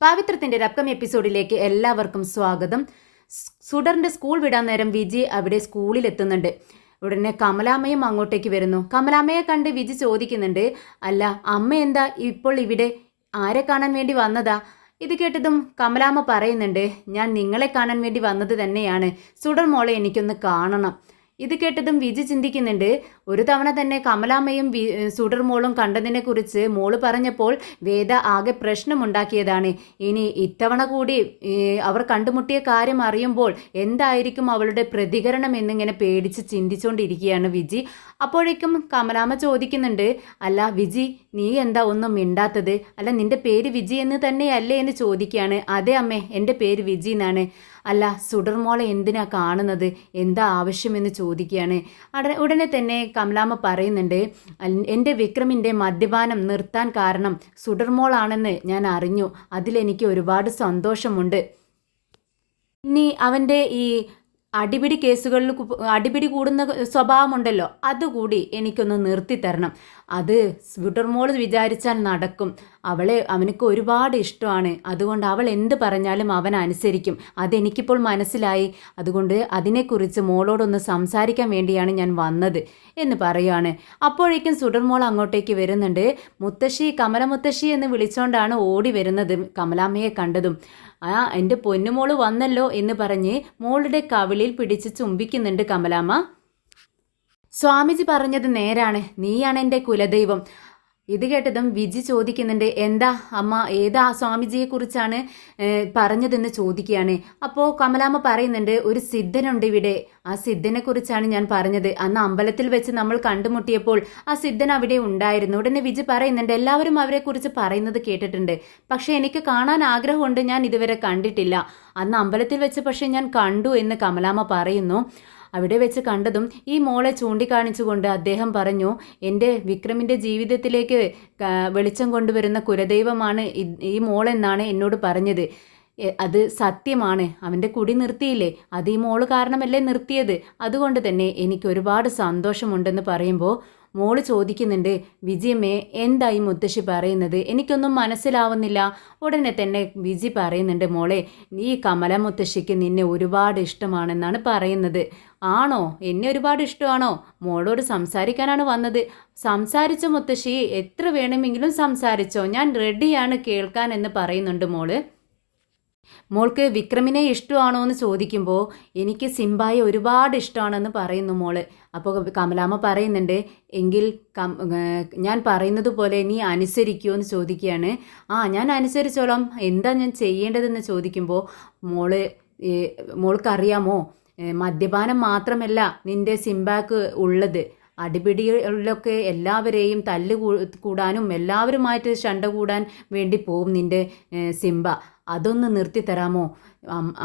പാവിത്രത്തിന്റെ രക്കം എപ്പിസോഡിലേക്ക് എല്ലാവർക്കും സ്വാഗതം. സുഡറിന്റെ സ്കൂൾ വിടാൻ നേരം വിജി അവിടെ സ്കൂളിൽ എത്തുന്നുണ്ട്. ഉടനെ കമലാമ്മയും അങ്ങോട്ടേക്ക് വരുന്നു. കമലാമ്മയെ കണ്ട് വിജി ചോദിക്കുന്നുണ്ട്, അല്ല അമ്മ എന്താ ഇപ്പോൾ ഇവിടെ, ആരെ കാണാൻ വേണ്ടി വന്നതാ? ഇത് കേട്ടതും കമലാമ്മ പറയുന്നുണ്ട്, ഞാൻ നിങ്ങളെ കാണാൻ വേണ്ടി വന്നത് തന്നെയാണ്. സുഡർ മോളെ എനിക്കൊന്ന് കാണണം. ഇത് കേട്ടതും വിജി ചിന്തിക്കുന്നുണ്ട്, ഒരു തവണ തന്നെ കമലാമ്മയും സുഡർ മോളും കണ്ടതിനെ കുറിച്ച് മോള് പറഞ്ഞപ്പോൾ വേദ ആകെ പ്രശ്നമുണ്ടാക്കിയതാണ്. ഇനി ഇത്തവണ കൂടി അവർ കണ്ടുമുട്ടിയ കാര്യം അറിയുമ്പോൾ എന്തായിരിക്കും അവളുടെ പ്രതികരണം എന്നിങ്ങനെ പേടിച്ച് ചിന്തിച്ചുകൊണ്ടിരിക്കുകയാണ് വിജി. അപ്പോഴേക്കും കമലാമ്മ ചോദിക്കുന്നുണ്ട്, അല്ല വിജി, നീ എന്താ ഒന്നും മിണ്ടാത്തത്? അല്ല നിന്റെ പേര് വിജി എന്ന് തന്നെയല്ലേ എന്ന് ചോദിക്കുകയാണ്. അതെ അമ്മേ, എൻ്റെ പേര് വിജി എന്നാണ്. അല്ല സുഡർ മോളെ എന്തിനാ കാണുന്നത്, എന്താ ആവശ്യമെന്ന് ചോദിക്കുകയാണ്. ഉടനെ തന്നെ കമലാമ്മ പറയുന്നുണ്ട്, എൻ്റെ വിക്രമിൻ്റെ മദ്യപാനം നിർത്താൻ കാരണം സുഡർ മോളാണെന്ന് ഞാൻ അറിഞ്ഞു. അതിലെനിക്ക് ഒരുപാട് സന്തോഷമുണ്ട്. ഇനി അവൻ്റെ ഈ അടിപിടി കൂടുന്ന സ്വഭാവമുണ്ടല്ലോ, അതുകൂടി എനിക്കൊന്ന് നിർത്തിത്തരണം. അത് സുഡർമോൾ വിചാരിച്ചാൽ നടക്കും. അവനക്ക് ഒരുപാട് ഇഷ്ടമാണ്. അതുകൊണ്ട് അവൾ എന്ത് പറഞ്ഞാലും അവൻ അനുസരിക്കും. അതെനിക്കിപ്പോൾ മനസ്സിലായി. അതുകൊണ്ട് അതിനെക്കുറിച്ച് മോളോടൊന്ന് സംസാരിക്കാൻ വേണ്ടിയാണ് ഞാൻ വന്നത് എന്ന് പറയുകയാണ്. അപ്പോഴേക്കും സുഡർമോൾ അങ്ങോട്ടേക്ക് വരുന്നുണ്ട്. മുത്തശ്ശി, കമലമുത്തശ്ശി എന്ന് വിളിച്ചുകൊണ്ടാണ് ഓടി വരുന്നത് കമലാമ്മയെ കണ്ടതും. എൻ്റെ പൊന്നുമോള് വന്നല്ലോ എന്ന് പറഞ്ഞ് മോളുടെ കവിളിൽ പിടിച്ച് ചുംബിക്കുന്നുണ്ട് കമലാമ്മ. സ്വാമിജി പറഞ്ഞത് നേരാണ്, നീയാണ് എൻ്റെ കുലദൈവം. ഇത് കേട്ടതും വിജി ചോദിക്കുന്നുണ്ട്, എന്താ അമ്മ, ഏതാ സ്വാമിജിയെക്കുറിച്ചാണ് പറഞ്ഞതെന്ന് ചോദിക്കുകയാണ്. അപ്പോൾ കമലാമ്മ പറയുന്നുണ്ട്, ഒരു സിദ്ധനുണ്ട് ഇവിടെ, ആ സിദ്ധനെ കുറിച്ചാണ് ഞാൻ പറഞ്ഞത്. അന്ന് അമ്പലത്തിൽ വെച്ച് നമ്മൾ കണ്ടുമുട്ടിയപ്പോൾ ആ സിദ്ധൻ അവിടെ ഉണ്ടായിരുന്നു. ഉടനെ വിജി പറയുന്നുണ്ട്, എല്ലാവരും അവരെക്കുറിച്ച് പറയുന്നത് കേട്ടിട്ടുണ്ട്, പക്ഷേ എനിക്ക് കാണാൻ ആഗ്രഹമുണ്ട്, ഞാൻ ഇതുവരെ കണ്ടിട്ടില്ല. അന്ന് അമ്പലത്തിൽ വെച്ച് പക്ഷേ ഞാൻ കണ്ടു എന്ന് കമലാമ്മ പറയുന്നു. അവിടെ വെച്ച് കണ്ടതും ഈ മോളെ ചൂണ്ടിക്കാണിച്ചുകൊണ്ട് അദ്ദേഹം പറഞ്ഞു, എൻ്റെ വിക്രമിൻ്റെ ജീവിതത്തിലേക്ക് വെളിച്ചം കൊണ്ടുവരുന്ന കുലദൈവമാണ് ഈ മോളെന്നാണ് എന്നോട് പറഞ്ഞത്. അത് സത്യമാണ്. അവൻ്റെ കുടി നിർത്തിയില്ലേ, അത് ഈ മോള് കാരണമല്ലേ നിർത്തിയത്. അതുകൊണ്ട് തന്നെ എനിക്ക് ഒരുപാട് സന്തോഷമുണ്ടെന്ന് പറയുമ്പോൾ മോള് ചോദിക്കുന്നുണ്ട്, വിജിയമ്മേ എന്തായി മുത്തശ്ശി പറയുന്നത്, എനിക്കൊന്നും മനസ്സിലാവുന്നില്ല. ഉടനെ തന്നെ വിജി പറയുന്നുണ്ട്, മോളെ ഈ കമല മുത്തശ്ശിക്ക് നിന്നെ ഒരുപാട് ഇഷ്ടമാണെന്നാണ് പറയുന്നത്. ആണോ? എന്നെ ഒരുപാട് ഇഷ്ടമാണോ? മോളോട് സംസാരിക്കാനാണ് വന്നത്. സംസാരിച്ചോ മുത്തശ്ശി, എത്ര വേണമെങ്കിലും സംസാരിച്ചോ, ഞാൻ റെഡിയാണ് കേൾക്കാൻ എന്ന് പറയുന്നുണ്ട് മോള്. മോൾക്ക് വിക്രമിനെ ഇഷ്ടമാണോ എന്ന് ചോദിക്കുമ്പോൾ എനിക്ക് സിംബായെ ഒരുപാട് ഇഷ്ടമാണെന്ന് പറയുന്നു മോള്. അപ്പോൾ കമലാമ്മ പറയുന്നുണ്ട്, എങ്കിൽ ഞാൻ പറയുന്നത് പോലെ നീ അനുസരിക്കുമോ എന്ന് ചോദിക്കുകയാണ്. ഞാൻ അനുസരിച്ചോളാം, എന്താ ഞാൻ ചെയ്യേണ്ടതെന്ന് ചോദിക്കുമ്പോൾ മോൾക്കറിയാമോ, മദ്യപാനം മാത്രമല്ല നിൻ്റെ സിംബാക്ക് ഉള്ളത്. അടിപിടികളിലൊക്കെ എല്ലാവരെയും കൂടാനും എല്ലാവരുമായിട്ട് ശണ്ട കൂടാൻ വേണ്ടി പോവും നിൻ്റെ സിംബ. അതൊന്ന് നിർത്തിത്തരാമോ?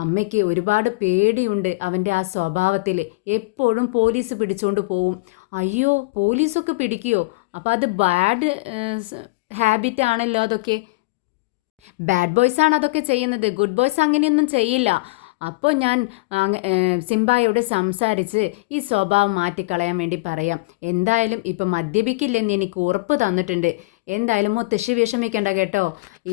അമ്മയ്ക്ക് ഒരുപാട് പേടിയുണ്ട് അവൻ്റെ ആ സ്വഭാവത്തിൽ. എപ്പോഴും പോലീസ് പിടിച്ചുകൊണ്ട് പോവും. അയ്യോ, പോലീസൊക്കെ പിടിക്കുകയോ? അപ്പോൾ അത് ബാഡ് ഹാബിറ്റ് ആണല്ലോ അതൊക്കെ. ബാഡ് ബോയ്സാണ് അതൊക്കെ ചെയ്യുന്നത്, ഗുഡ് ബോയ്സ് അങ്ങനെയൊന്നും ചെയ്യില്ല. അപ്പോൾ ഞാൻ സിംബായോട് സംസാരിച്ച് ഈ സ്വഭാവം മാറ്റിക്കളയാൻ വേണ്ടി പറയാം. എന്തായാലും ഇപ്പം മദ്യപിക്കില്ലെന്ന് എനിക്ക് ഉറപ്പ് തന്നിട്ടുണ്ട്. എന്തായാലും മുത്തശ്ശി വിഷമിക്കേണ്ട കേട്ടോ.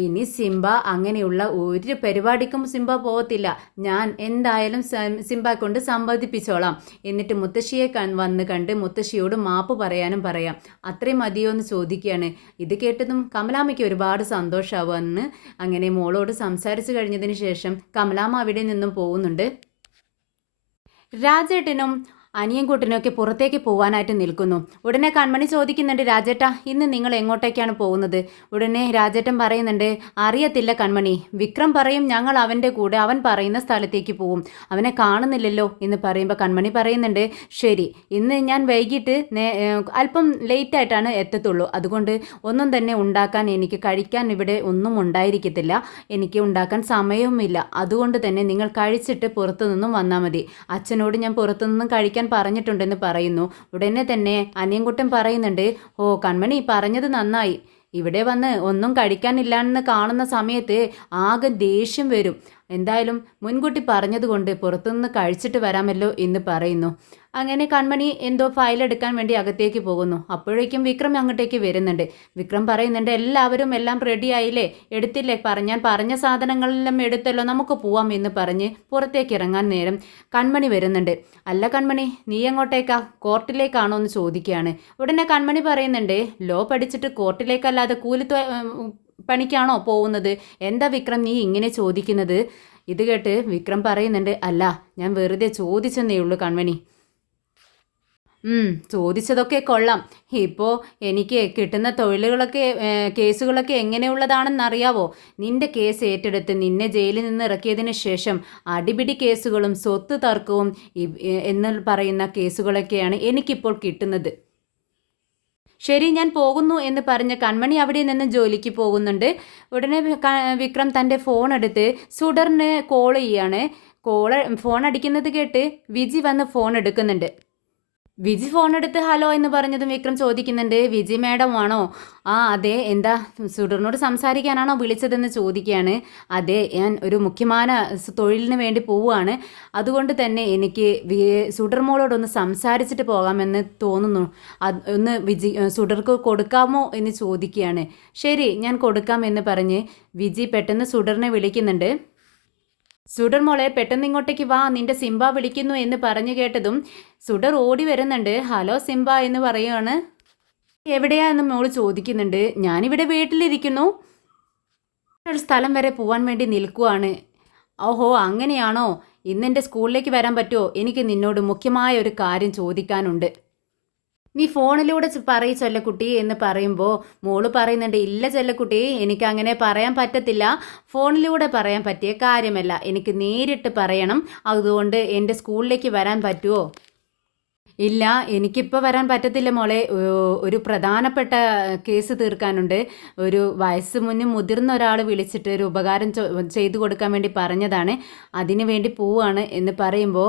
ഇനി സിംബ അങ്ങനെയുള്ള ഒരു പരിപാടിക്കും സിംബ പോകത്തില്ല. ഞാൻ എന്തായാലും സിംബ കൊണ്ട് സമ്മതിപ്പിച്ചോളാം. എന്നിട്ട് മുത്തശ്ശിയെ വന്ന് കണ്ട് മുത്തശ്ശിയോട് മാപ്പ് പറയാനും പറയാം. അത്രയും മതിയോ എന്ന് ചോദിക്കുകയാണ്. ഇത് കേട്ടതും കമലാമ്മയ്ക്ക് ഒരുപാട് സന്തോഷമാവുമെന്ന്. അങ്ങനെ മോളോട് സംസാരിച്ചു കഴിഞ്ഞതിന് ശേഷം കമലാമ്മ അവിടെ നിന്നും പോകുന്നുണ്ട്. രാജേട്ടനും അനിയൻകുട്ടനൊക്കെ പുറത്തേക്ക് പോകാനായിട്ട് നിൽക്കുന്നു. ഉടനെ കൺമണി ചോദിക്കുന്നുണ്ട്, രാജേട്ടാ ഇന്ന് നിങ്ങൾ എങ്ങോട്ടേക്കാണ് പോകുന്നത്? ഉടനെ രാജേട്ടൻ പറയുന്നുണ്ട്, അറിയത്തില്ല കൺമണി, വിക്രം പറയും ഞങ്ങൾ അവൻ്റെ കൂടെ അവൻ പറയുന്ന സ്ഥലത്തേക്ക് പോവും, അവനെ കാണുന്നില്ലല്ലോ എന്ന് പറയുമ്പോൾ കൺമണി പറയുന്നുണ്ട്, ശരി, ഇന്ന് ഞാൻ വൈകിട്ട് അല്പം ലേറ്റായിട്ടാണ് എത്തത്തുള്ളൂ. അതുകൊണ്ട് ഒന്നും തന്നെ ഉണ്ടാക്കാൻ എനിക്ക് കഴിക്കാൻ ഇവിടെ ഒന്നും ഉണ്ടായിരിക്കത്തില്ല, എനിക്ക് ഉണ്ടാക്കാൻ സമയവുമില്ല. അതുകൊണ്ട് തന്നെ നിങ്ങൾ കഴിച്ചിട്ട് പുറത്തു നിന്നും വന്നാൽ മതി. അച്ഛനോട് ഞാൻ പുറത്തു നിന്നും കഴിക്കാൻ പറഞ്ഞിട്ടുണ്ടെന്ന് പറയുന്നു. ഉടനെ തന്നെ അനിയൻകുട്ടൻ പറയുന്നുണ്ട്, ഓ കൺമണി പറഞ്ഞത് നന്നായി. ഇവിടെ വന്ന് ഒന്നും കഴിക്കാനില്ലാന്ന് കാണുന്ന സമയത്ത് ആകെ ദേഷ്യം വരും. എന്തായാലും മുൻകൂട്ടി പറഞ്ഞതുകൊണ്ട് പുറത്തുനിന്ന് കഴിച്ചിട്ട് വരാമല്ലോ എന്ന് പറയുന്നു. അങ്ങനെ കൺമണി എന്തോ ഫയൽ എടുക്കാൻ വേണ്ടി അകത്തേക്ക് പോകുന്നു. അപ്പോഴേക്കും വിക്രം അങ്ങോട്ടേക്ക് വരുന്നുണ്ട്. വിക്രം പറയുന്നുണ്ട്, എല്ലാവരും എല്ലാം റെഡി ആയില്ലേ, എടുത്തില്ലേ, ഞാൻ പറഞ്ഞ സാധനങ്ങളെല്ലാം എടുത്തല്ലോ, നമുക്ക് പോവാം എന്ന് പറഞ്ഞ് പുറത്തേക്ക് ഇറങ്ങാൻ നേരം കൺമണി വരുന്നുണ്ട്. അല്ല കൺമണി, നീ എങ്ങോട്ടേക്കാ, കോർട്ടിലേക്കാണോ എന്ന് ചോദിക്കുകയാണ്. ഉടനെ കൺമണി പറയുന്നുണ്ട്, ലോ പഠിച്ചിട്ട് കോർട്ടിലേക്കല്ലാതെ പണിക്കാണോ പോകുന്നത്? എന്താ വിക്രം നീ ഇങ്ങനെ ചോദിക്കുന്നത്? ഇത് കേട്ട് വിക്രം പറയുന്നുണ്ട്, അല്ല ഞാൻ വെറുതെ ചോദിച്ചെന്നേ ഉള്ളൂ കൺമണി. ചോദിച്ചതൊക്കെ കൊള്ളാം. ഇപ്പോൾ എനിക്ക് കിട്ടുന്ന തൊഴിലുകളൊക്കെ കേസുകളൊക്കെ എങ്ങനെയുള്ളതാണെന്നറിയാവോ? നിന്റെ കേസ് ഏറ്റെടുത്ത് നിന്നെ ജയിലിൽ നിന്ന് ഇറക്കിയതിന് ശേഷം അടിപിടി കേസുകളും സ്വത്ത് തർക്കവും എന്ന് പറയുന്ന കേസുകളൊക്കെയാണ് എനിക്കിപ്പോൾ കിട്ടുന്നത്. ശരി, ഞാൻ പോകുന്നു എന്ന് പറഞ്ഞ് കൺമണി അവിടെ നിന്ന് ജോലിക്ക് പോകുന്നുണ്ട്. ഉടനെ വിക്രം തൻ്റെ ഫോൺ എടുത്ത് സുഡറിന് കോൾ ചെയ്യാണ്. ഫോൺ അടിക്കുന്നത് കേട്ട് വിജി വന്ന് ഫോൺ എടുക്കുന്നുണ്ട്. വിജി ഫോൺ എടുത്ത് ഹലോ എന്ന് പറഞ്ഞതും വിക്രം ചോദിക്കുന്നുണ്ട്, വിജി മാഡം ആണോ? ആ അതെ, എന്താ സുഡറിനോട് സംസാരിക്കാനാണോ വിളിച്ചതെന്ന് ചോദിക്കുകയാണ്. അതെ, ഞാൻ ഒരു മുഖ്യമായ തൊഴിലിന് വേണ്ടി പോവുകയാണ്. അതുകൊണ്ട് തന്നെ എനിക്ക് സുഡർ മോളോടൊന്ന് സംസാരിച്ചിട്ട് പോകാമെന്ന് തോന്നുന്നു. ഒന്ന് സുഡർക്ക് കൊടുക്കാമോ എന്ന് ചോദിക്കുകയാണ്. ശരി, ഞാൻ കൊടുക്കാം എന്ന് പറഞ്ഞ് വിജി പെട്ടെന്ന് സുഡറിനെ വിളിക്കുന്നുണ്ട്. സുഡർ മോളെ, പെട്ടെന്ന് ഇങ്ങോട്ടേക്ക് വാ, നിന്റെ സിംബ വിളിക്കുന്നു എന്ന് പറഞ്ഞു കേട്ടതും സുഡർ ഓടി വരുന്നുണ്ട്. ഹലോ സിംബ എന്ന് പറയുകയാണ്. എവിടെയാ എന്ന് മോള് ചോദിക്കുന്നുണ്ട്. ഞാനിവിടെ വീട്ടിലിരിക്കുന്നു, ഒരു സ്ഥലം വരെ പോവാൻ വേണ്ടി നിൽക്കുവാണ്. ഓഹോ, അങ്ങനെയാണോ? ഇന്നെൻ്റെ സ്കൂളിലേക്ക് വരാൻ പറ്റുമോ? എനിക്ക് നിന്നോട് മുഖ്യമായ ഒരു കാര്യം ചോദിക്കാനുണ്ട്. നീ ഫോണിലൂടെ പറയ് ചെല്ലക്കുട്ടി എന്ന് പറയുമ്പോൾ മോള് പറയുന്നുണ്ട്, ഇല്ല ചെല്ലക്കുട്ടി, എനിക്ക് അങ്ങനെ പറയാൻ പറ്റത്തില്ല. ഫോണിലൂടെ പറയാൻ പറ്റിയ കാര്യമല്ല, എനിക്ക് നേരിട്ട് പറയണം. അതുകൊണ്ട് എൻ്റെ സ്കൂളിലേക്ക് വരാൻ പറ്റുമോ? ഇല്ല, എനിക്കിപ്പോൾ വരാൻ പറ്റത്തില്ല മോളെ. ഒരു പ്രധാനപ്പെട്ട കേസ് തീർക്കാനുണ്ട്. ഒരു വയസ്സ് മുതിർന്ന ഒരാൾ വിളിച്ചിട്ട് ഒരു ഉപകാരം ചെയ്തു കൊടുക്കാൻ വേണ്ടി പറഞ്ഞതാണ്. അതിന് വേണ്ടി പോവുകയാണ് എന്ന് പറയുമ്പോൾ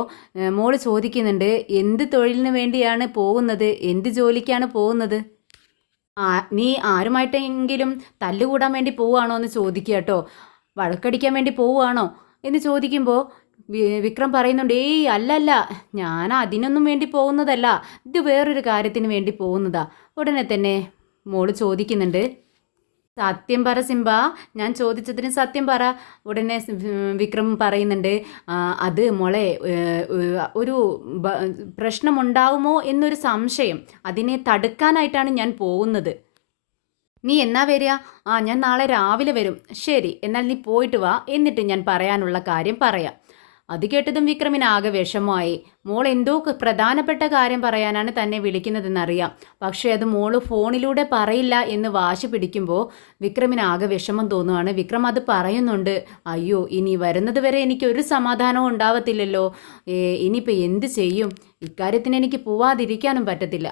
മോള് ചോദിക്കുന്നുണ്ട്, എന്ത് തൊഴിലിന് വേണ്ടിയാണ് പോകുന്നത്, എന്ത് ജോലിക്കാണ് പോകുന്നത്? നീ ആരുമായിട്ടെങ്കിലും തല്ലുകൂടാൻ വേണ്ടി പോവുകയാണോ എന്ന് ചോദിക്കുക കേട്ടോ. വഴക്കടിക്കാൻ വേണ്ടി പോവുകയാണോ എന്ന് ചോദിക്കുമ്പോൾ വിക്രം പറയുന്നുണ്ട്, ഏയ് അല്ലല്ല, ഞാൻ അതിനൊന്നും വേണ്ടി പോകുന്നതല്ല, ഇത് വേറൊരു കാര്യത്തിന് വേണ്ടി പോകുന്നതാ. ഉടനെ തന്നെ മോള് ചോദിക്കുന്നുണ്ട്, സത്യം പറ സിംബ, ഞാൻ ചോദിച്ചതിന് സത്യം പറ. ഉടനെ വിക്രം പറയുന്നുണ്ട്, അത് മോളെ ഒരു പ്രശ്നമുണ്ടാവുമോ എന്നൊരു സംശയം, അതിനെ തടുക്കാനായിട്ടാണ് ഞാൻ പോകുന്നത്. നീ എന്നാ വരിക? ഞാൻ നാളെ രാവിലെ വരും. ശരി, എന്നാൽ നീ പോയിട്ട് വാ, എന്നിട്ട് ഞാൻ പറയാനുള്ള കാര്യം പറയാം. അത് കേട്ടതും വിക്രമിന് ആകെ വിഷമമായി. മോൾ എന്തോ പ്രധാനപ്പെട്ട കാര്യം പറയാനാണ് തന്നെ വിളിക്കുന്നതെന്നറിയാം. പക്ഷേ അത് മോള് ഫോണിലൂടെ പറയില്ല എന്ന് വാശി പിടിക്കുമ്പോൾ വിക്രമിന് ആകെ വിഷമം തോന്നുകയാണ്. വിക്രം അത് പറയുന്നുണ്ട്, അയ്യോ, ഇനി വരുന്നത് വരെ എനിക്കൊരു സമാധാനവും ഉണ്ടാവത്തില്ലല്ലോ. ഇനിയിപ്പോൾ എന്ത് ചെയ്യും? ഇക്കാര്യത്തിന് എനിക്ക് പോവാതിരിക്കാനും പറ്റത്തില്ല.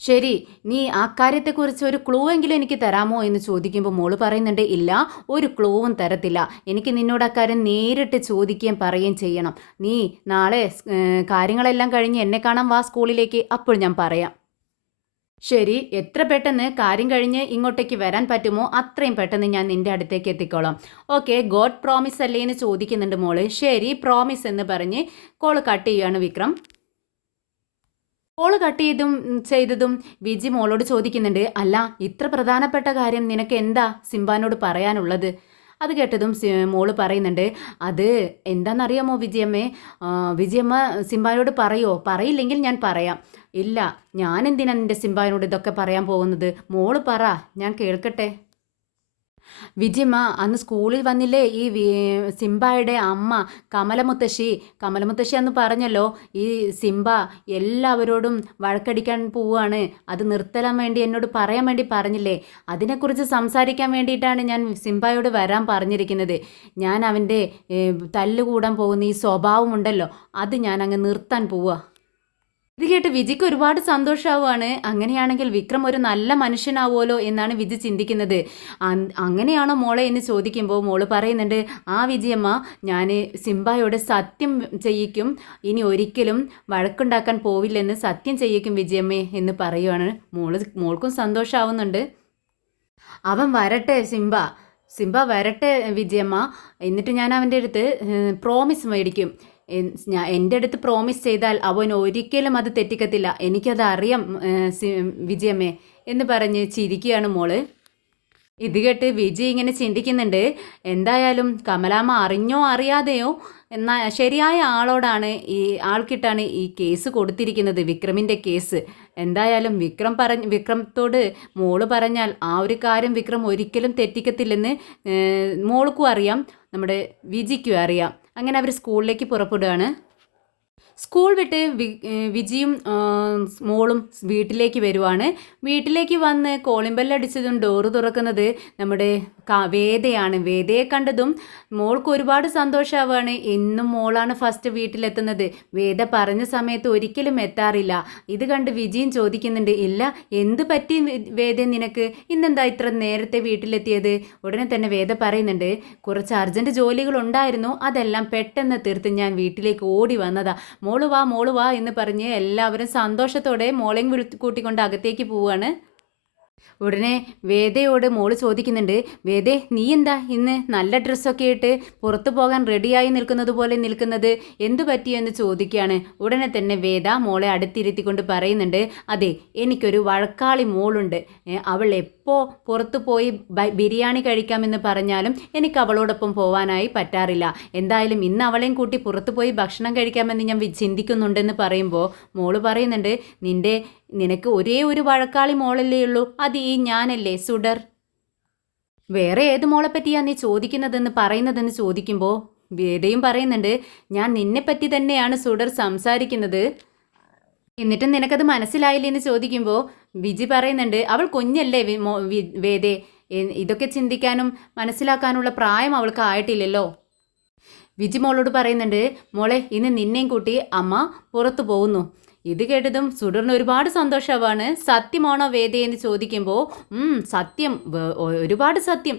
ശരി, നീ ആ കാര്യത്തെക്കുറിച്ച് ഒരു ക്ലൂ എങ്കിലും എനിക്ക് തരാമോ എന്ന് ചോദിക്കുമ്പോൾ മോള് പറയുന്നുണ്ട്, ഇല്ല, ഒരു ക്ലൂവും തരത്തില്ല. എനിക്ക് നിന്നോട് അക്കാര്യം നേരിട്ട് ചോദിക്കുകയും പറയുകയും ചെയ്യണം. നീ നാളെ കാര്യങ്ങളെല്ലാം കഴിഞ്ഞ് എന്നെ കാണാൻ വാ സ്കൂളിലേക്ക്, അപ്പോൾ ഞാൻ പറയാം. ശരി, എത്ര പെട്ടെന്ന് കാര്യം കഴിഞ്ഞ് ഇങ്ങോട്ടേക്ക് വരാൻ പറ്റുമോ അത്രയും പെട്ടെന്ന് ഞാൻ നിന്റെ അടുത്തേക്ക് എത്തിക്കോളാം. ഓക്കെ, ഗോഡ് പ്രോമിസ് അല്ലേ എന്ന് ചോദിക്കുന്നുണ്ട് മോള്. ശരി, പ്രോമിസ് എന്ന് പറഞ്ഞ് കോള് കട്ട് ചെയ്യുകയാണ് വിക്രം. കോള് കട്ട് ചെയ്തതും വിജി മോളോട് ചോദിക്കുന്നുണ്ട്, അല്ല, ഇത്ര പ്രധാനപ്പെട്ട കാര്യം നിനക്ക് എന്താ സിംബാനോട് പറയാനുള്ളത്? അത് കേട്ടതും മോള് പറയുന്നുണ്ട്, അത് എന്താണെന്നറിയാമോ വിജയമ്മേ? വിജയമ്മ സിംബാനോട് പറയോ? പറയില്ലെങ്കിൽ ഞാൻ പറയാം. ഇല്ല, ഞാൻ എന്തിനാ നിൻ്റെ സിംബാനോട് ഇതൊക്കെ പറയാൻ പോകുന്നത്? മോള് പറ, ഞാൻ കേൾക്കട്ടെ. വിജിമ്മ അന്ന് സ്കൂളിൽ വന്നില്ലേ ഈ സിംബയുടെ അമ്മ കമലമുത്തശ്ശി അന്ന് പറഞ്ഞല്ലോ, ഈ സിംബ എല്ലാവരോടും വഴക്കടിക്കാൻ പോവുകയാണ്, അത് നിർത്തലാൻ വേണ്ടി എന്നോട് പറയാൻ വേണ്ടി പറഞ്ഞില്ലേ? അതിനെക്കുറിച്ച് സംസാരിക്കാൻ വേണ്ടിയിട്ടാണ് ഞാൻ സിംബയോട് വരാൻ പറഞ്ഞിരിക്കുന്നത്. ഞാൻ അവൻ്റെ തല്ലുകൂടാൻ പോകുന്ന ഈ സ്വഭാവമുണ്ടല്ലോ, അത് ഞാൻ അങ്ങ് നിർത്താൻ പോവുക. ഇത് കേട്ട് വിജിക്ക് ഒരുപാട് സന്തോഷമാവുകയാണ്. അങ്ങനെയാണെങ്കിൽ വിക്രം ഒരു നല്ല മനുഷ്യനാവുമല്ലോ എന്നാണ് വിജി ചിന്തിക്കുന്നത്. അങ്ങനെയാണോ മോളെ എന്ന് ചോദിക്കുമ്പോൾ മോള് പറയുന്നുണ്ട്, ആ വിജിയമ്മ, ഞാൻ സിംബായോട് സത്യം ചെയ്യിക്കും, ഇനി ഒരിക്കലും വഴക്കുണ്ടാക്കാൻ പോവില്ലെന്ന് സത്യം ചെയ്യിക്കും വിജിയമ്മേ എന്ന് പറയുവാണ്. മോൾക്കും സന്തോഷമാവുന്നുണ്ട്. അവൻ വരട്ടെ സിംബ, സിംബ വരട്ടെ വിജയമ്മ. എന്നിട്ട് ഞാൻ അവൻ്റെ അടുത്ത് പ്രോമിസ് മേടിക്കും. എൻ്റെ അടുത്ത് പ്രോമിസ് ചെയ്താൽ അവൻ ഒരിക്കലും അത് തെറ്റിക്കത്തില്ല. എനിക്കത് അറിയാം വിജയമ്മേ എന്ന് പറഞ്ഞ് ചിരിക്കുകയാണ് മോള്. ഇത് കേട്ട് വിജി ഇങ്ങനെ ചിന്തിക്കുന്നുണ്ട്. എന്തായാലും കമലാമ്മ അറിഞ്ഞോ അറിയാതെയോ എന്നാൽ ശരിയായ ആളോടാണ് ഈ ആൾക്കിട്ടാണ് ഈ കേസ് കൊടുത്തിരിക്കുന്നത്, വിക്രമിൻ്റെ കേസ്. എന്തായാലും വിക്രമത്തോട് മോള് പറഞ്ഞാൽ ആ ഒരു കാര്യം വിക്രം ഒരിക്കലും തെറ്റിക്കത്തില്ലെന്ന് മോൾക്കും അറിയാം, നമ്മുടെ വിജിക്കും അറിയാം. അങ്ങനെ അവർ സ്കൂളിലേക്ക് പുറപ്പെടുകയാണ്. സ്കൂൾ വിട്ട് വിജിയും മോളും വീട്ടിലേക്ക് വരുവാണ്. വീട്ടിലേക്ക് വന്ന് കോളിംഗ് ബെല്ലടിച്ചതും ഡോറ് തുറക്കുന്നത് നമ്മുടെ വേദയാണ്. വേദയെ കണ്ടതും മോൾക്ക് ഒരുപാട് സന്തോഷമാവുകയാണ്. എന്നും മോളാണ് ഫസ്റ്റ് വീട്ടിലെത്തുന്നത്. വേദ പറഞ്ഞ സമയത്ത് ഒരിക്കലും എത്താറില്ല. ഇത് കണ്ട് വിജിയും ചോദിക്കുന്നുണ്ട്, ഇല്ല എന്ത് പറ്റി വേദ നിനക്ക്, ഇന്നെന്താ ഇത്ര നേരത്തെ വീട്ടിലെത്തിയത്? ഉടനെ തന്നെ വേദ പറയുന്നുണ്ട്, കുറച്ച് അർജൻറ്റ് ജോലികളുണ്ടായിരുന്നു, അതെല്ലാം പെട്ടെന്ന് തീർത്ത് ഞാൻ വീട്ടിലേക്ക് ഓടി വന്നതാ. മോള് വാ എന്ന് പറഞ്ഞ് എല്ലാവരും സന്തോഷത്തോടെ മോളെയും കൂട്ടിക്കൊണ്ട് അകത്തേക്ക് പോവുകയാണ്. ഉടനെ വേദയോട് മോള് ചോദിക്കുന്നുണ്ട്, വേദേ നീ എന്താ ഇന്ന് നല്ല ഡ്രസ്സൊക്കെ ഇട്ട് പുറത്തു പോകാൻ റെഡിയായി നിൽക്കുന്നത് പോലെ നിൽക്കുന്നത്, എന്തു പറ്റിയെന്ന് ചോദിക്കുകയാണ്. ഉടനെ തന്നെ വേദ മോളെ അടുത്തിരുത്തിക്കൊണ്ട് പറയുന്നുണ്ട്, അതെ എനിക്കൊരു വഴക്കാളി മോളുണ്ട്. അവൾ എപ്പോൾ പുറത്തു പോയി ബിരിയാണി കഴിക്കാമെന്ന് പറഞ്ഞാലും എനിക്ക് അവളോടൊപ്പം പോവാനായി പറ്റാറില്ല. എന്തായാലും ഇന്ന് അവളെയും കൂട്ടി പുറത്തു പോയി ഭക്ഷണം കഴിക്കാമെന്ന് ഞാൻ ചിന്തിക്കുന്നുണ്ടെന്ന് പറയുമ്പോൾ മോള് പറയുന്നുണ്ട്, നിനക്ക് ഒരേ ഒരു വഴക്കാളി മോളല്ലേ ഉള്ളൂ, അത് ഈ ഞാനല്ലേ സുഡർ. വേറെ ഏത് മോളെ പറ്റിയാ നീ പറയുന്നതെന്ന് ചോദിക്കുമ്പോൾ വേദയും പറയുന്നുണ്ട്, ഞാൻ നിന്നെപ്പറ്റി തന്നെയാണ് സുഡർ സംസാരിക്കുന്നത്. എന്നിട്ടും നിനക്കത് മനസ്സിലായില്ലേ എന്ന് ചോദിക്കുമ്പോൾ വിജി പറയുന്നുണ്ട്, അവൾ കുഞ്ഞല്ലേ വേദേ, ഇതൊക്കെ ചിന്തിക്കാനും മനസ്സിലാക്കാനുള്ള പ്രായം അവൾക്ക് ആയിട്ടില്ലല്ലോ. വിജി മോളോട് പറയുന്നുണ്ട്, മോളെ ഇന്ന് നിന്നെയും കൂട്ടി അമ്മ പുറത്തു പോകുന്നു. ഇത് കേട്ടതും സുഡറിന് ഒരുപാട് സന്തോഷമാണ്. സത്യമാണോ വേദ എന്ന് ചോദിക്കുമ്പോൾ സത്യം, ഒരുപാട് സത്യം,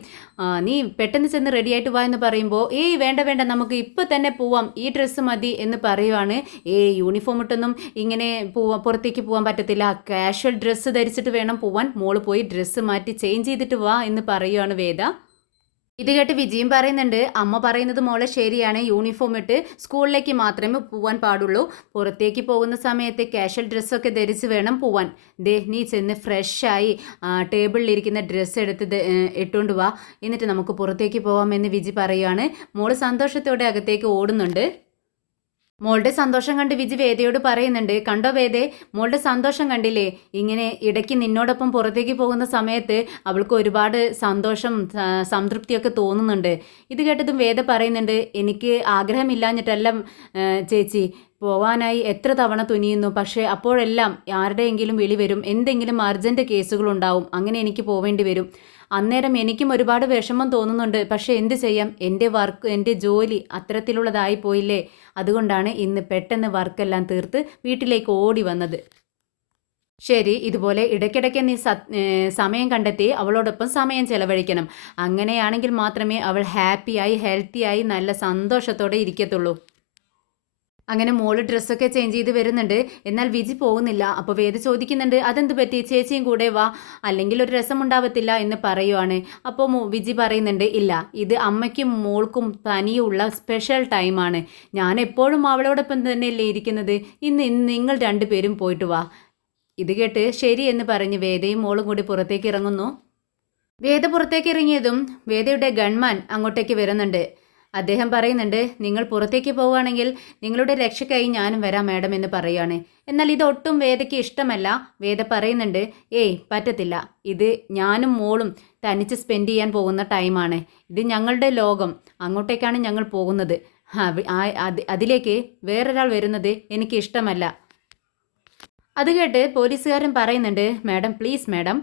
നീ പെട്ടെന്ന് ചെന്ന് റെഡിയായിട്ട് വാ എന്ന് പറയുമ്പോൾ വേണ്ട നമുക്ക് ഇപ്പം തന്നെ പോവാം, ഈ ഡ്രസ്സ് മതി എന്ന് പറയുവാണ്. യൂണിഫോം ഇട്ടൊന്നും ഇങ്ങനെ പുറത്തേക്ക് പോകാൻ പറ്റത്തില്ല, കാഷ്വൽ ഡ്രസ്സ് ധരിച്ചിട്ട് വേണം പോവാൻ, മോള് പോയി ഡ്രസ്സ് മാറ്റി ചേഞ്ച് ചെയ്തിട്ട് വാ എന്ന് പറയുവാണ് വേദ. ഇത് കേട്ട് വിജയും പറയുന്നുണ്ട്, അമ്മ പറയുന്നത് മോളെ ശരിയാണ്, യൂണിഫോം ഇട്ട് സ്കൂളിലേക്ക് മാത്രമേ പോവാൻ പാടുള്ളൂ, പുറത്തേക്ക് പോകുന്ന സമയത്ത് കാഷ്വൽ ഡ്രസ്സൊക്കെ ധരിച്ച് വേണം പോവാൻ. നീ ചെന്ന് ഫ്രഷായി ടേബിളിലിരിക്കുന്ന ഡ്രസ്സ് ഇട്ടുകൊണ്ട് വാ, എന്നിട്ട് നമുക്ക് പുറത്തേക്ക് പോവാമെന്ന് വിജി പറയുകയാണ്. മോള് സന്തോഷത്തോടെ അകത്തേക്ക് ഓടുന്നുണ്ട്. മോളുടെ സന്തോഷം കണ്ട് വിജി വേദയോട് പറയുന്നുണ്ട്, കണ്ടോ വേദേ, മോളുടെ സന്തോഷം കണ്ടില്ലേ, ഇങ്ങനെ ഇടയ്ക്ക് നിന്നോടൊപ്പം പുറത്തേക്ക് പോകുന്ന സമയത്ത് അവൾക്ക് ഒരുപാട് സന്തോഷം സംതൃപ്തിയൊക്കെ തോന്നുന്നുണ്ട്. ഇത് കേട്ടതും വേദ പറയുന്നുണ്ട്, എനിക്ക് ആഗ്രഹമില്ലാഞ്ഞിട്ടല്ല ചേച്ചി, പോവാനായി എത്ര തവണ തുനിയുന്നു, പക്ഷേ അപ്പോഴെല്ലാം ആരുടെയെങ്കിലും വിളി വരും, എന്തെങ്കിലും അർജൻറ്റ് കേസുകളുണ്ടാവും, അങ്ങനെ എനിക്ക് പോവേണ്ടി വരും. അന്നേരം എനിക്കും ഒരുപാട് വിഷമം തോന്നുന്നുണ്ട്, പക്ഷേ എന്ത് ചെയ്യാം, എൻ്റെ ജോലി അത്തരത്തിലുള്ളതായി പോയില്ലേ, അതുകൊണ്ടാണ് ഇന്ന് പെട്ടെന്ന് വർക്കെല്ലാം തീർത്ത് വീട്ടിലേക്ക് ഓടി വന്നത്. ശരി, ഇതുപോലെ ഇടയ്ക്കിടയ്ക്ക് നീ സമയം കണ്ടെത്തി അവളോടൊപ്പം സമയം ചെലവഴിക്കണം. അങ്ങനെയാണെങ്കിൽ മാത്രമേ അവൾ ഹാപ്പിയായി ഹെൽത്തിയായി നല്ല സന്തോഷത്തോടെ ഇരിക്കത്തുള്ളൂ. അങ്ങനെ മോള് ഡ്രസ്സൊക്കെ ചേഞ്ച് ചെയ്ത് വരുന്നുണ്ട്. എന്നാൽ വിജി പോകുന്നില്ല. അപ്പോൾ വേദ ചോദിക്കുന്നുണ്ട്, അതെന്ത് പറ്റി, ചേച്ചിയും കൂടെ വാ, അല്ലെങ്കിൽ ഒരു രസമുണ്ടാവത്തില്ല എന്ന് പറയുവാണ്. അപ്പോൾ വിജി പറയുന്നുണ്ട്, ഇല്ല, ഇത് അമ്മയ്ക്കും മോൾക്കും തനിയുള്ള സ്പെഷ്യൽ ടൈമാണ്, ഞാൻ എപ്പോഴും അവളോടൊപ്പം തന്നെയല്ലേ ഇരിക്കുന്നത്, ഇന്ന് നിങ്ങൾ രണ്ടുപേരും പോയിട്ട് വാ. ഇത് കേട്ട് ശരി എന്ന് പറഞ്ഞ് വേദയും മോളും കൂടി പുറത്തേക്ക് ഇറങ്ങുന്നു. വേദ പുറത്തേക്ക് ഇറങ്ങിയതും വേദയുടെ ഗൺമാൻ അങ്ങോട്ടേക്ക് വരുന്നുണ്ട്. അദ്ദേഹം പറയുന്നുണ്ട്, നിങ്ങൾ പുറത്തേക്ക് പോവുകയാണെങ്കിൽ നിങ്ങളുടെ രക്ഷയ്ക്കായി ഞാനും വരാം മാഡം എന്ന് പറയുകയാണ്. എന്നാൽ ഇതൊട്ടും വേദയ്ക്ക് ഇഷ്ടമല്ല. വേദ പറയുന്നുണ്ട്, പറ്റത്തില്ല, ഇത് ഞാനും മോളും തനിച്ച് സ്പെൻഡ് ചെയ്യാൻ പോകുന്ന ടൈമാണ്, ഇത് ഞങ്ങളുടെ ലോകം, അങ്ങോട്ടേക്കാണ് ഞങ്ങൾ പോകുന്നത്, അതിലേക്ക് വേറൊരാൾ വരുന്നത് എനിക്ക് ഇഷ്ടമല്ല. അത് കേട്ട് പോലീസുകാരൻ പറയുന്നുണ്ട്, മാഡം പ്ലീസ് മാഡം,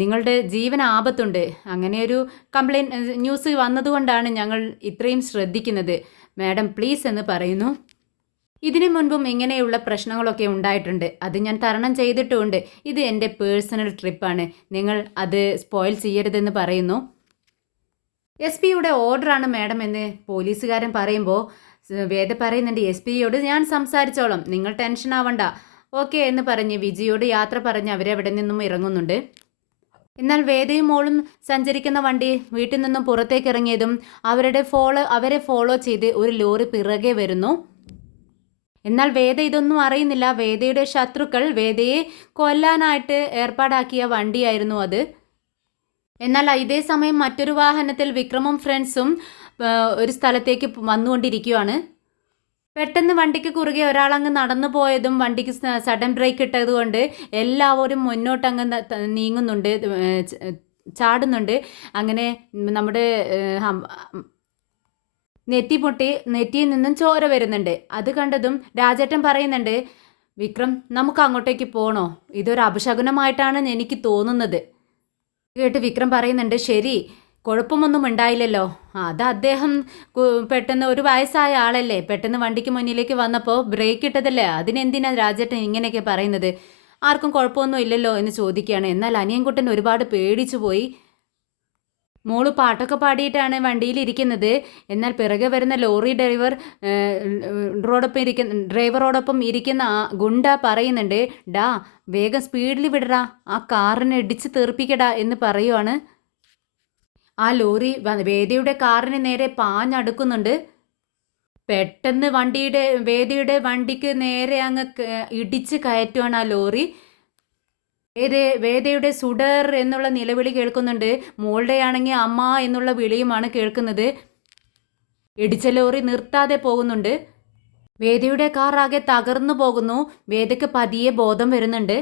നിങ്ങളുടെ ജീവൻ ആപത്തുണ്ട്, അങ്ങനെയൊരു കംപ്ലയിൻറ്റ് ന്യൂസ് വന്നതുകൊണ്ടാണ് ഞങ്ങൾ ഇത്രയും ശ്രദ്ധിക്കുന്നത്, മാഡം പ്ലീസ് എന്ന് പറയുന്നു. ഇതിനു മുൻപും ഇങ്ങനെയുള്ള പ്രശ്നങ്ങളൊക്കെ ഉണ്ടായിട്ടുണ്ട്, അത് ഞാൻ തരണം ചെയ്തിട്ടുമുണ്ട്, ഇത് എൻ്റെ പേഴ്സണൽ ട്രിപ്പാണ്, നിങ്ങൾ അത് സ്പോയിൽ ചെയ്യരുതെന്ന് പറയുന്നു. SP-യുടെ ഓർഡറാണ് മാഡം എന്ന് പോലീസുകാരൻ പറയുമ്പോൾ വേദ പറയുന്നുണ്ട്, SP-യോട് ഞാൻ സംസാരിച്ചോളാം, നിങ്ങൾ ടെൻഷൻ ആവണ്ട, ഓക്കെ എന്ന് പറഞ്ഞ് വിജിയോട് യാത്ര പറഞ്ഞ് അവരവിടെ നിന്നും ഇറങ്ങുന്നുണ്ട്. എന്നാൽ വേദയും മോളും സഞ്ചരിക്കുന്ന വണ്ടി വീട്ടിൽ നിന്നും പുറത്തേക്ക് ഇറങ്ങിയതും അവരെ ഫോളോ ചെയ്ത് ഒരു ലോറി പിറകെ വരുന്നു. എന്നാൽ വേദ ഇതൊന്നും അറിയുന്നില്ല. വേദയുടെ ശത്രുക്കൾ വേദയെ കൊല്ലാനായിട്ട് ഏർപ്പാടാക്കിയ വണ്ടിയായിരുന്നു അത്. എന്നാൽ ഇതേ സമയം മറ്റൊരു വാഹനത്തിൽ വിക്രമും ഫ്രണ്ട്സും ഒരു സ്ഥലത്തേക്ക് വന്നുകൊണ്ടിരിക്കുകയാണ്. പെട്ടെന്ന് വണ്ടിക്ക് കുറുകെ ഒരാളങ്ങ് നടന്നു പോയതും വണ്ടിക്ക് സഡൻ ബ്രേക്ക് ഇട്ടതുകൊണ്ട് എല്ലാവരും മുന്നോട്ടങ്ങ് നീങ്ങുന്നുണ്ട്, ചാടുന്നുണ്ട്. അങ്ങനെ നമ്മുടെ നെറ്റിയിൽ നിന്നും ചോര വരുന്നുണ്ട്. അത് കണ്ടതും രാജേട്ടൻ പറയുന്നുണ്ട്, വിക്രം നമുക്ക് അങ്ങോട്ടേക്ക് പോകണോ? ഇതൊരു അപശകുനമായിട്ടാണ് എനിക്ക് തോന്നുന്നത്. കേട്ട് വിക്രം പറയുന്നുണ്ട്, ശരി, കുഴപ്പമൊന്നും ഉണ്ടായില്ലല്ലോ. അത് അദ്ദേഹം പെട്ടെന്ന് ഒരു വയസ്സായ ആളല്ലേ, പെട്ടെന്ന് വണ്ടിക്ക് മുന്നിലേക്ക് വന്നപ്പോൾ ബ്രേക്ക് ഇട്ടതല്ലേ, അതിനെന്തിനാ രാജേട്ടൻ ഇങ്ങനെയൊക്കെ പറയുന്നത്? ആർക്കും കുഴപ്പമൊന്നും ഇല്ലല്ലോ എന്ന് ചോദിക്കുകയാണ്. എന്നാൽ അനിയൻകുട്ടൻ ഒരുപാട് പേടിച്ചു പോയി. മോള് പാട്ടൊക്കെ പാടിയിട്ടാണ് വണ്ടിയിലിരിക്കുന്നത്. എന്നാൽ പിറകെ വരുന്ന ലോറി ഡ്രൈവറോടൊപ്പം ഇരിക്കുന്ന ഗുണ്ട പറയുന്നുണ്ട്, ഡാ വേഗം സ്പീഡിൽ വിടടാ, ആ കാറിനെ ഇടിച്ച് തെറിപ്പിക്കടാ എന്ന് പറയുവാണ്. ആ ലോറി വേദിയുടെ കാറിന് നേരെ പാഞ്ഞടുക്കുന്നുണ്ട്. പെട്ടെന്ന് വേദിയുടെ വണ്ടിക്ക് നേരെ അങ്ങ് ഇടിച്ച് കയറ്റുവാണ് ആ ലോറി. വേദയുടെ സുഡർ എന്നുള്ള നിലവിളി കേൾക്കുന്നുണ്ട്. മോളുടെയാണെങ്കിൽ അമ്മ എന്നുള്ള വിളിയുമാണ് കേൾക്കുന്നത്. ഇടിച്ച ലോറി നിർത്താതെ പോകുന്നുണ്ട്. വേദയുടെ കാർ ആകെ തകർന്നു പോകുന്നു. വേദയ്ക്ക് പതിയെ ബോധം വരുന്നുണ്ട്.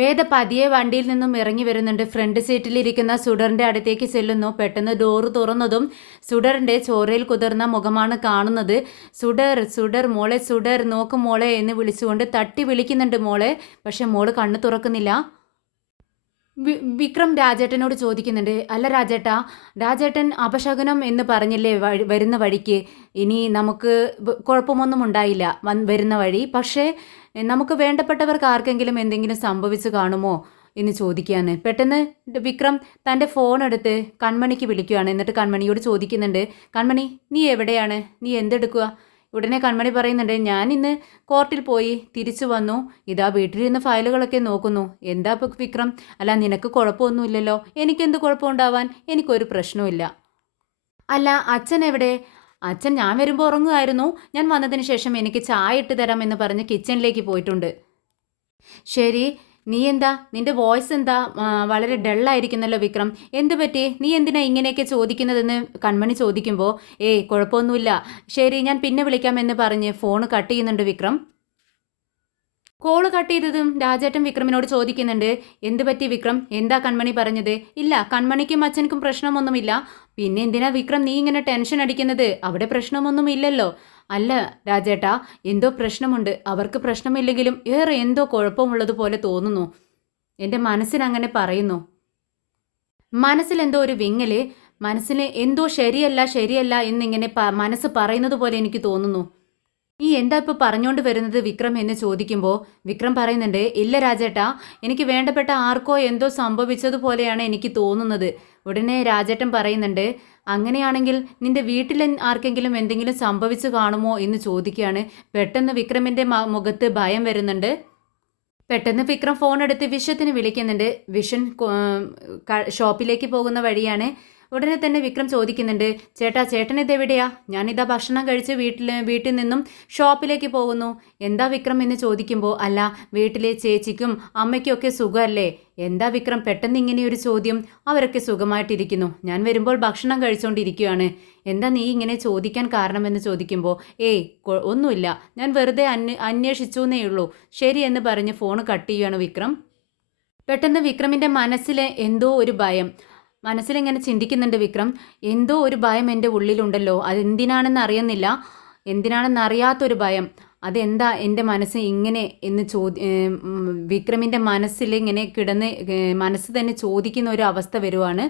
വേദ പതിയെ വണ്ടിയിൽ നിന്നും ഇറങ്ങി വരുന്നുണ്ട്. ഫ്രണ്ട് സീറ്റിലിരിക്കുന്ന സുഡറിന്റെ അടുത്തേക്ക് ചെല്ലുന്നു. പെട്ടെന്ന് ഡോറ് തുറന്നതും സുഡറിന്റെ ചോരയിൽ കുതിർന്ന മുഖമാണ് കാണുന്നത്. സുഡർ മോളെ, സുഡർ നോക്കും മോളെ എന്ന് വിളിച്ചുകൊണ്ട് തട്ടി വിളിക്കുന്നുണ്ട് മോളെ. പക്ഷെ മോള് കണ്ണു തുറക്കുന്നില്ല. വിക്രം രാജേട്ടനോട് ചോദിക്കുന്നുണ്ട്, അല്ല രാജേട്ടൻ അപശകുനം എന്ന് പറഞ്ഞില്ലേ വരുന്ന വഴിക്ക്? ഇനി നമുക്ക് കുഴപ്പമൊന്നും ഉണ്ടായില്ല വരുന്ന വഴി, പക്ഷേ നമുക്ക് വേണ്ടപ്പെട്ടവർക്ക് ആർക്കെങ്കിലും എന്തെങ്കിലും സംഭവിച്ചു കാണുമോ എന്ന് ചോദിക്കുകയാണ്. പെട്ടെന്ന് വിക്രം തൻ്റെ ഫോൺ എടുത്ത് കൺമണിക്ക് വിളിക്കുകയാണ്. എന്നിട്ട് കൺമണിയോട് ചോദിക്കുന്നുണ്ട്, കൺമണി നീ എവിടെയാണ്, നീ എന്തെടുക്കുക? ഉടനെ കൺമണി പറയുന്നുണ്ട്, ഞാൻ ഇന്ന് കോർട്ടിൽ പോയി തിരിച്ചു വന്നു, ഇതാ വീട്ടിലിരുന്ന് ഫയലുകളൊക്കെ നോക്കുന്നു. എന്താ ഇപ്പോൾ വിക്രം? അല്ല നിനക്ക് കുഴപ്പമൊന്നുമില്ലല്ലോ? എനിക്കെന്ത് കുഴപ്പമുണ്ടാവാൻ? എനിക്കൊരു പ്രശ്നവുമില്ല. അല്ല അച്ഛൻ എവിടെ? അച്ഛൻ ഞാൻ വരുമ്പോൾ ഉറങ്ങുമായിരുന്നു. ഞാൻ വന്നതിന് ശേഷം എനിക്ക് ചായ ഇട്ട് തരാമെന്ന് പറഞ്ഞ് കിച്ചണിലേക്ക് പോയിട്ടുണ്ട്. ശരി, നീ എന്താ, നിന്റെ വോയിസ് എന്താ വളരെ ഡള്ളായിരിക്കുന്നല്ലോ വിക്രം, എന്ത് പറ്റി? നീ എന്തിനാ ഇങ്ങനെയൊക്കെ ചോദിക്കുന്നതെന്ന് കൺമണി ചോദിക്കുമ്പോൾ, കുഴപ്പമൊന്നുമില്ല, ശരി ഞാൻ പിന്നെ വിളിക്കാമെന്ന് പറഞ്ഞ് ഫോൺ കട്ട് ചെയ്യുന്നുണ്ട് വിക്രം. കോള് കട്ട് ചെയ്തതും രാജേട്ടൻ വിക്രമിനോട് ചോദിക്കുന്നുണ്ട്, എന്ത് പറ്റി വിക്രം? എന്താ കൺമണി പറഞ്ഞത്? ഇല്ല, കൺമണിക്കും അച്ഛനക്കും പ്രശ്നമൊന്നുമില്ല. പിന്നെ എന്തിനാ വിക്രം നീ ഇങ്ങനെ ടെൻഷൻ അടിക്കുന്നത്? അവിടെ പ്രശ്നമൊന്നും ഇല്ലല്ലോ. അല്ല രാജേട്ടാ, എന്തോ പ്രശ്നമുണ്ട്. അവർക്ക് പ്രശ്നമില്ലെങ്കിലും ഏറെ എന്തോ കുഴപ്പമുള്ളതുപോലെ തോന്നുന്നു. എൻ്റെ മനസ്സിനങ്ങനെ പറയുന്നു. മനസ്സിലെന്തോ ഒരു വിങ്ങല്, മനസ്സിന് എന്തോ ശരിയല്ല എന്നിങ്ങനെ മനസ്സ് പറയുന്നത് പോലെ എനിക്ക് തോന്നുന്നു. നീ എന്താ ഇപ്പോൾ പറഞ്ഞുകൊണ്ട് വരുന്നത് വിക്രം എന്ന് ചോദിക്കുമ്പോൾ വിക്രം പറയുന്നുണ്ട്, ഇല്ല രാജേട്ടാ, എനിക്ക് വേണ്ടപ്പെട്ട ആർക്കോ എന്തോ സംഭവിച്ചതുപോലെയാണ് എനിക്ക് തോന്നുന്നത്. ഉടനെ രാജേട്ടൻ പറയുന്നുണ്ട്, അങ്ങനെയാണെങ്കിൽ നിന്റെ വീട്ടിൽ ആർക്കെങ്കിലും എന്തെങ്കിലും സംഭവിച്ചു കാണുമോ എന്ന് ചോദിക്കുകയാണ്. പെട്ടെന്ന് വിക്രമിൻ്റെ മുഖത്ത് ഭയം വരുന്നുണ്ട്. പെട്ടെന്ന് വിക്രം ഫോൺ എടുത്ത് വിശ്വത്തിന് വിളിക്കുന്നുണ്ട്. വിഷൻ ഷോപ്പിലേക്ക് പോകുന്ന വഴിയാണ്. ഉടനെ തന്നെ വിക്രം ചോദിക്കുന്നുണ്ട്, ചേട്ടൻ ഇതെവിടെയാ? ഞാനിതാ ഭക്ഷണം കഴിച്ച് വീട്ടിൽ നിന്നും ഷോപ്പിലേക്ക് പോകുന്നു. എന്താ വിക്രം എന്ന് ചോദിക്കുമ്പോൾ, അല്ല വീട്ടിലെ ചേച്ചിക്കും അമ്മയ്ക്കും ഒക്കെ സുഖമല്ലേ? എന്താ വിക്രം പെട്ടെന്ന് ഇങ്ങനെയൊരു ചോദ്യം? അവരൊക്കെ സുഖമായിട്ടിരിക്കുന്നു. ഞാൻ വരുമ്പോൾ ഭക്ഷണം കഴിച്ചുകൊണ്ടിരിക്കുകയാണ്. എന്താ നീ ഇങ്ങനെ ചോദിക്കാൻ കാരണമെന്ന് ചോദിക്കുമ്പോൾ, ഒന്നുമില്ല, ഞാൻ വെറുതെ അന്വേഷിച്ചു എന്നേ ശരി എന്ന് പറഞ്ഞ് ഫോൺ കട്ട് ചെയ്യുകയാണ് വിക്രം. പെട്ടെന്ന് വിക്രമിൻ്റെ മനസ്സിലെ എന്തോ ഒരു ഭയം മനസ്സിലിങ്ങനെ ചിന്തിക്കുന്നുണ്ട് വിക്രം. എന്തോ ഒരു ഭയം എൻ്റെ ഉള്ളിലുണ്ടല്ലോ, അതെന്തിനാണെന്ന് അറിയുന്നില്ല, എന്തിനാണെന്നറിയാത്തൊരു ഭയം. അതെന്താ എൻ്റെ മനസ്സ് ഇങ്ങനെ എന്ന് വിക്രമിൻ്റെ മനസ്സിൽ ഇങ്ങനെ കിടന്ന് മനസ്സ് തന്നെ ചോദിക്കുന്ന ഒരു അവസ്ഥ വരുവാണ്.